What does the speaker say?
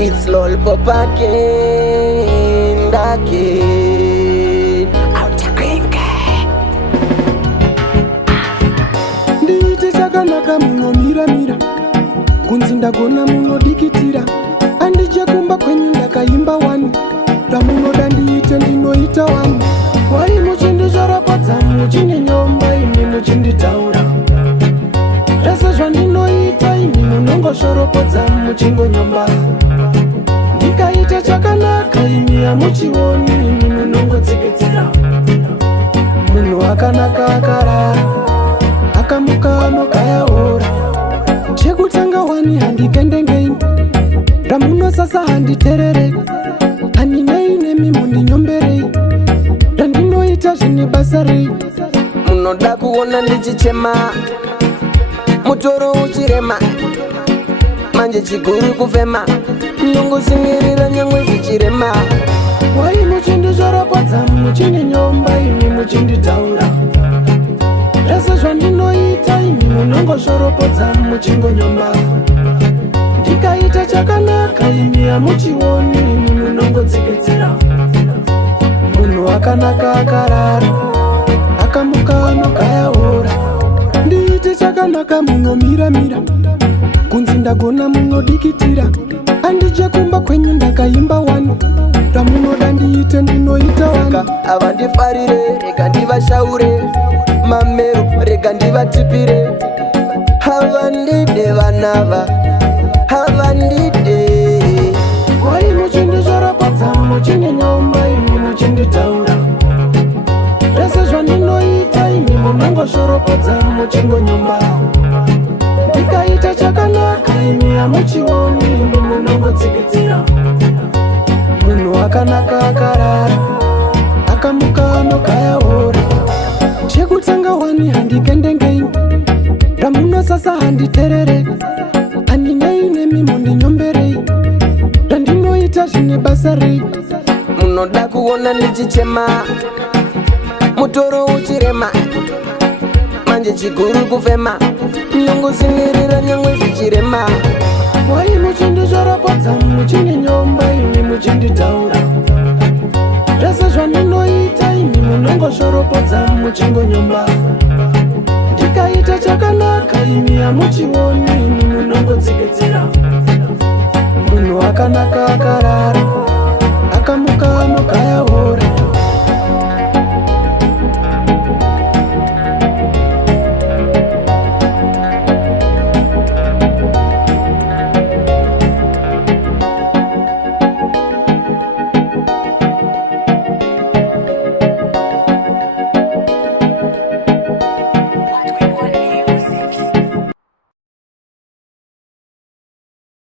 It's lollipop again, again. Ndiite chakanaka munomira mira, kunzi ndagona munodikitira. Andije kumba kwenyu ndakaimba wani, ramunoda ndiite ndinoita wani. Wai muchindizvoropodza muchini nyomba, imi muchinditaura zvese zvandinoita, imi munongozvoropodza muchingonyomba. Ndikaita chakanaka, imi hamuchioni, imi munongotsikitsira. Munhu akanaka akarara, akamuka anogaya hora. Chekutanga wani handikendengei, ramunosasa handitererei. Haninei nemi mundinyomberei, randinoita zvine basa rei. Munoda kuona ndichichema, mutoro uchirema, manje chiguru kufema, munongosingirira nyangwe zvichirema. Wai muchindizvoropodza muchini nyomba, imi muchinditaura zvese zvandinoita, imi munongozvoropodza muchingonyomba. Ndikaita chakanaka, imi hamuchioni, imi munongotsikitsira. Munhu akanaka akarara, akamuka anogaya hora. Ndiite chakanaka munomira mira, kunzi ndagona munodikitira. Andije kumba kwenyu ndakaimba wani, ramunoda ndiite ndinoita wani. Ava ndifarire, rega ndivashaure, mamero rega ndivatipire. Hava ndide vanava, hava ndide. Wai muchindizvoropodza muchini nyomba, imi muchinditaura zvese zvandinoita, imi munongozvoropodza muchingonyomba. Ndikaita chakanaka, imi hamuchioni, imi munongotsikitsira. Munhu akanaka akarara, akamuka anogaya hora. Chekutanga wani handikendengei, ramunosasa handitererei. Haninei nemi mundinyomberei, randinoita zvine basa rei. Munoda kuona ndichichema, mutoro uchirema, manje chiguru kufema, munongosingirira nyangwe zvichirema. Wai muchindizvoropodza muchini nyomba, imi muchinditaura zvese zvandinoita, imi munongozvoropodza muchingonyomba. Ndikaita chakanaka, imi hamuchioni, imi munongotsikitsira.